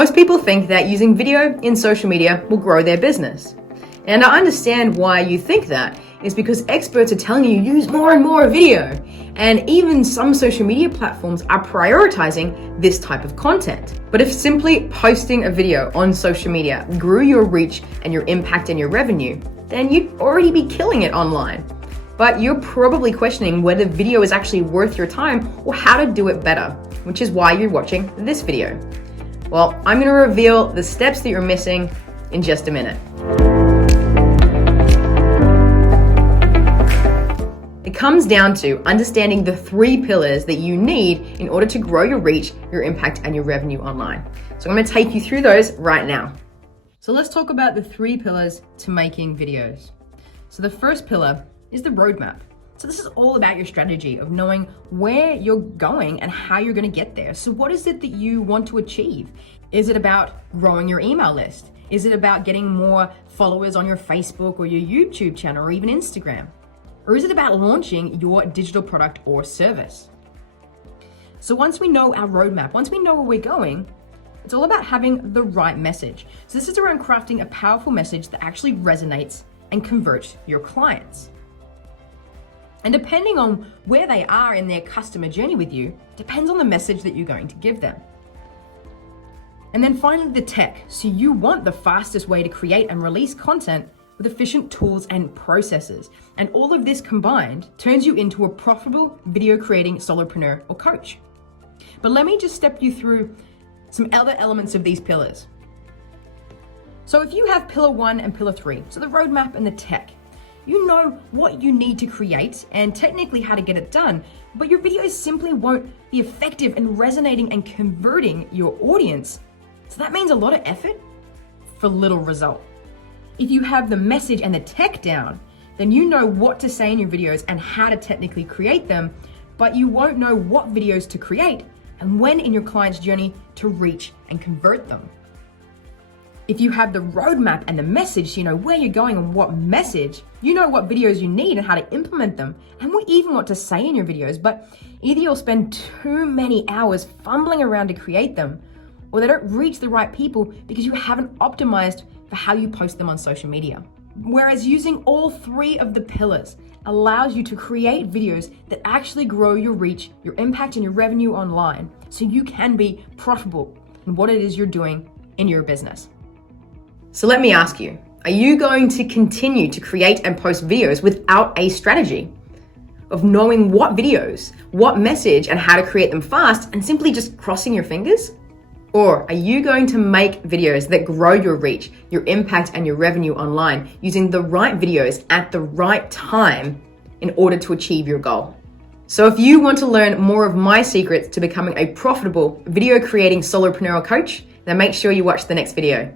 Most people think that using video in social media will grow their business. And I understand why you think that is because experts are telling you use more and more video. And even some social media platforms are prioritizing this type of content. But if simply posting a video on social media grew your reach and your impact and your revenue, then you'd already be killing it online. But you're probably questioning whether video is actually worth your time or how to do it better, which is why you're watching this video. Well, I'm going to reveal the steps that you're missing in just a minute. It comes down to understanding the 3 pillars that you need in order to grow your reach, your impact, and your revenue online. So I'm going to take you through those right now. So let's talk about the 3 pillars to making videos. So the first pillar is the roadmap. So this is all about your strategy of knowing where you're going and how you're going to get there. So what is it that you want to achieve? Is it about growing your email list? Is it about getting more followers on your Facebook or your YouTube channel or even Instagram? Or is it about launching your digital product or service? So once we know our roadmap, once we know where we're going, it's all about having the right message. So this is around crafting a powerful message that actually resonates and converts your clients. And depending on where they are in their customer journey with you, depends on the message that you're going to give them. And then finally, the tech. So you want the fastest way to create and release content with efficient tools and processes. And all of this combined turns you into a profitable video creating solopreneur or coach. But let me just step you through some other elements of these pillars. So if you have pillar 1 and pillar 3, so the roadmap and the tech, you know what you need to create and technically how to get it done, but your videos simply won't be effective in resonating and converting your audience. So that means a lot of effort for little result. If you have the message and the tech down, then you know what to say in your videos and how to technically create them, but you won't know what videos to create and when in your client's journey to reach and convert them. If you have the roadmap and the message, so you know where you're going and what message, you know what videos you need and how to implement them, and even what to say in your videos, but either you'll spend too many hours fumbling around to create them, or they don't reach the right people because you haven't optimized for how you post them on social media. Whereas using all 3 of the pillars allows you to create videos that actually grow your reach, your impact, and your revenue online, so you can be profitable in what it is you're doing in your business. So let me ask you, are you going to continue to create and post videos without a strategy of knowing what videos, what message, and how to create them fast and simply just crossing your fingers? Or are you going to make videos that grow your reach, your impact, and your revenue online using the right videos at the right time in order to achieve your goal? So if you want to learn more of my secrets to becoming a profitable video creating solopreneur coach, then make sure you watch the next video.